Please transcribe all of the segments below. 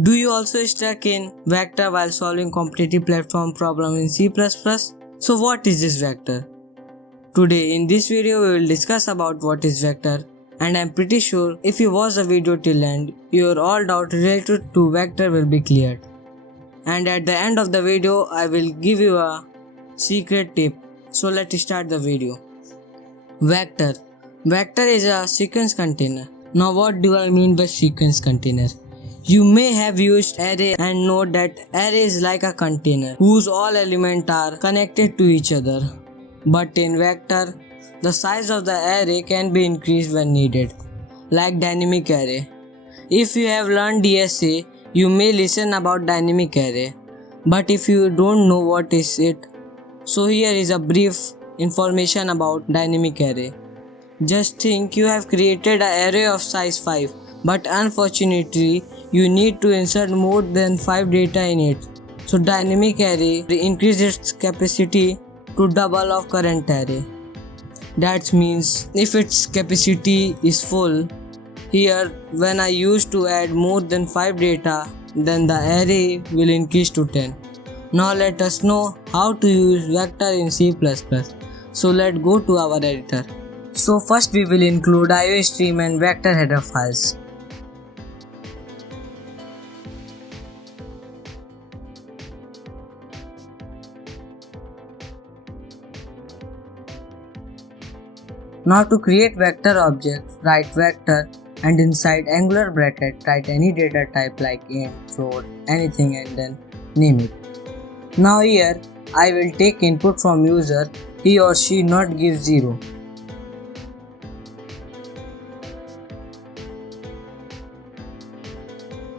Do you also stuck in vector while solving competitive platform problem in C++? So what is this vector? Today in this video we will discuss about what is vector, and I'm pretty sure if you watch the video till end, your all doubt related to vector will be cleared. And at the end of the video I will give you a secret tip. So let's start the video. Vector. Vector is a sequence container. Now what do I mean by sequence container? You may have used array and know that array is like a container whose all elements are connected to each other. But in vector, the size of the array can be increased when needed, like dynamic array. If you have learned DSA, you may listen about dynamic array. But if you don't know what is it, so here is a brief information about dynamic array. Just think you have created an array of size 5, but unfortunately you need to insert more than 5 data in it. So dynamic array increases its capacity to double of current array. That means if its capacity is full, here when I used to add more than 5 data, then the array will increase to 10. Now let us know how to use vector in C++. So let's go to our editor. So first we will include IO stream and vector header files. Now to create vector object, write vector and inside angular bracket write any data type like int, float, anything and then name it. Now here I will take input from user, he or she not give 0.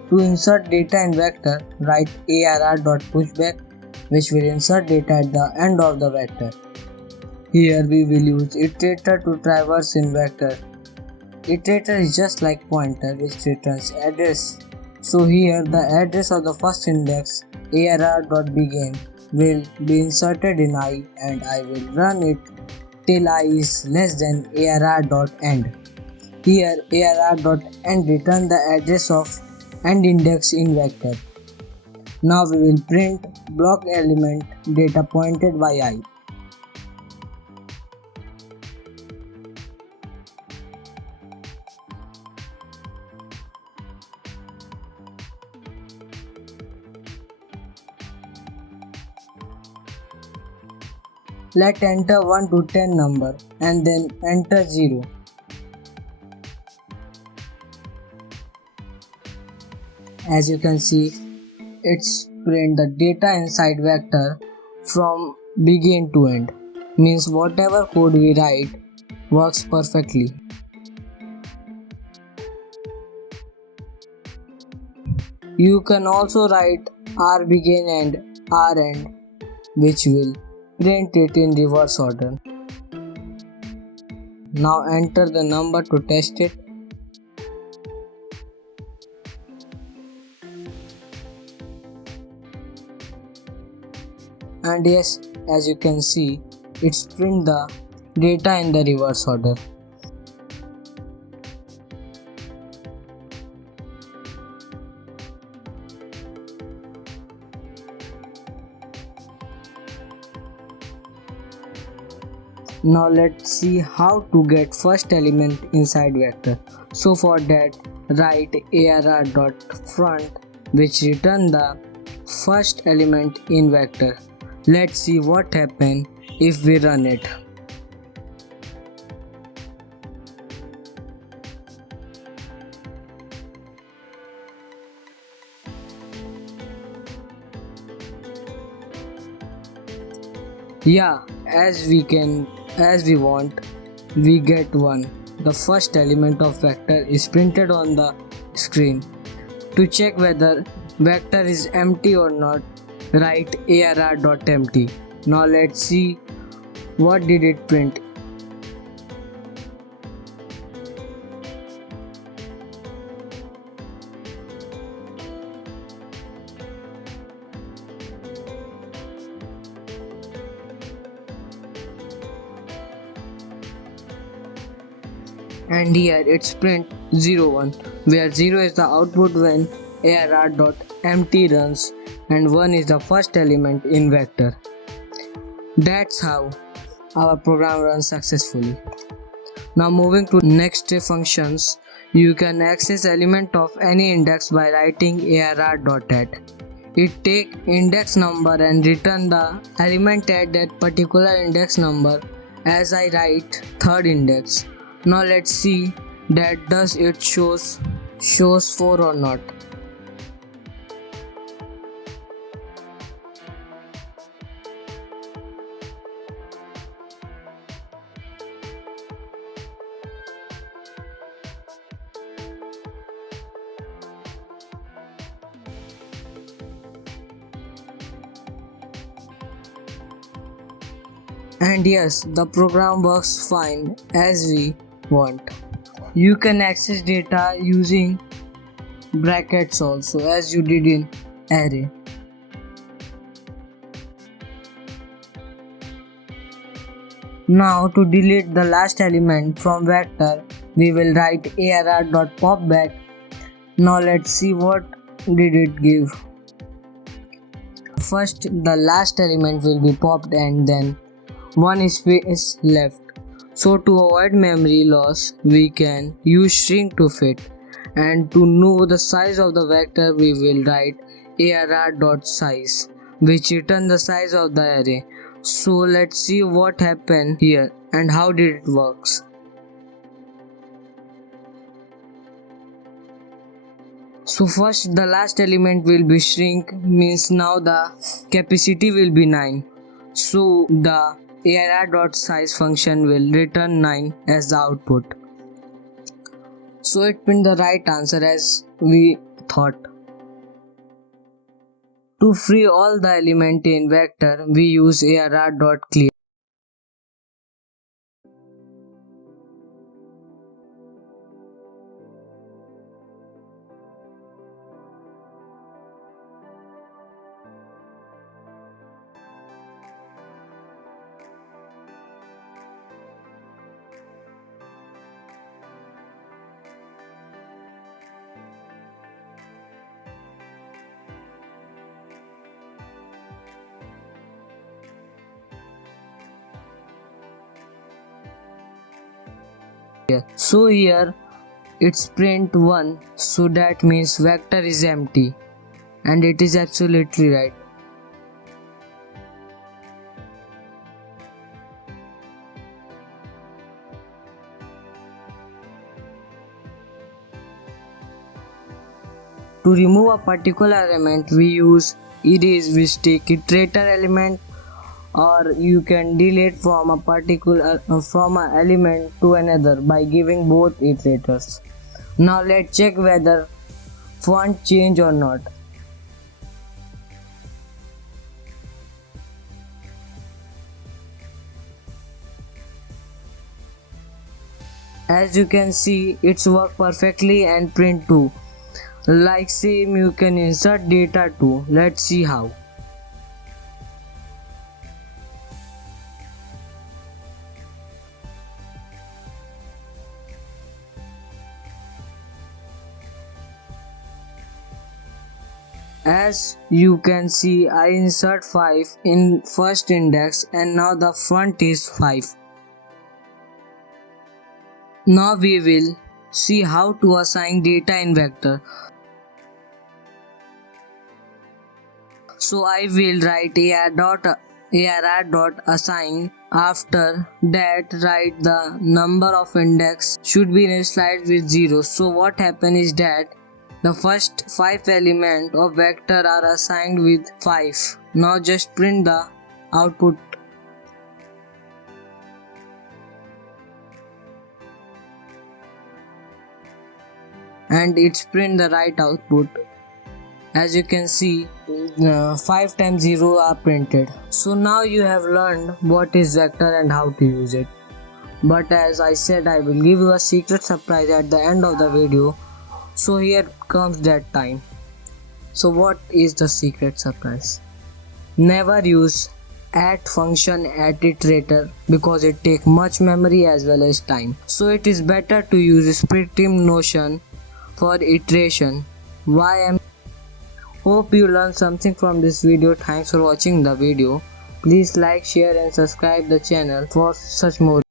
To insert data in vector, write arr.pushback which will insert data at the end of the vector. Here we will use iterator to traverse in vector. Iterator is just like pointer which returns address. So here the address of the first index arr.begin will be inserted in I and I will run it till I is less than arr.end. Here arr.end return the address of end index in vector. Now we will print block element data pointed by I. Let enter 1 to 10 number and then enter 0. As you can see, it's print the data inside vector from begin to end. Means whatever code we write works perfectly. You can also write r begin and r end which will print it in reverse order. Now enter the number to test it. And yes, as you can see, it's print the data in the reverse order. Now let's see how to get first element inside vector. So for that, write arr.front which return the first element in vector. Let's see what happens if we run it. Yeah, as we want, we get 1. The first element of vector is printed on the screen. To check whether vector is empty or not, write arr.empty. Now let's see what did it print. And here it's print 0 1, where 0 is the output when arr.empty runs and 1 is the first element in vector. That's how our program runs successfully. Now moving to next functions, you can access element of any index by writing arr.add. It take index number and return the element at that particular index number. As I write third index. Now let's see that does it shows 4 or not. And yes, the program works fine as we want. You can access data using brackets also, as you did in array. Now to delete the last element from vector, we will write arr.popback. Now let's see what did it give. First the last element will be popped and then one space left. So to avoid memory loss, we can use shrink to fit, and to know the size of the vector we will write arr.size, which return the size of the array. So let's see what happened here and how did it works. So first the last element will be shrink, means now the capacity will be 9. So the arr.size function will return 9 as the output. So it printed the right answer as we thought. To free all the element in vector, we use arr.clear. So here it's print 1, so that means vector is empty, and it is absolutely right. To remove a particular element, we use erase, which take iterator element, or you can delete from a particular from an element to another by giving both iterators. Now let's check whether font change or not. As you can see, it's work perfectly and print too. Like same you can insert data too. Let's see how. As you can see, I insert 5 in first index and now the front is 5. Now we will see how to assign data in vector. So I will write arr.assign. After that write the number of index should be initialized with 0. So what happen is that the first 5 elements of vector are assigned with 5. Now just print the output. And it's print the right output. As you can see, 5 times 0 are printed. So now you have learned what is vector and how to use it. But as I said, I will give you a secret surprise at the end of the video. So here comes that time. So what is the secret surprise? Never use at function at iterator because it takes much memory as well as time. So it is better to use split trim notion for iteration. Why Hope you learned something from this video. Thanks for watching the video. Please like, share and subscribe the channel for such more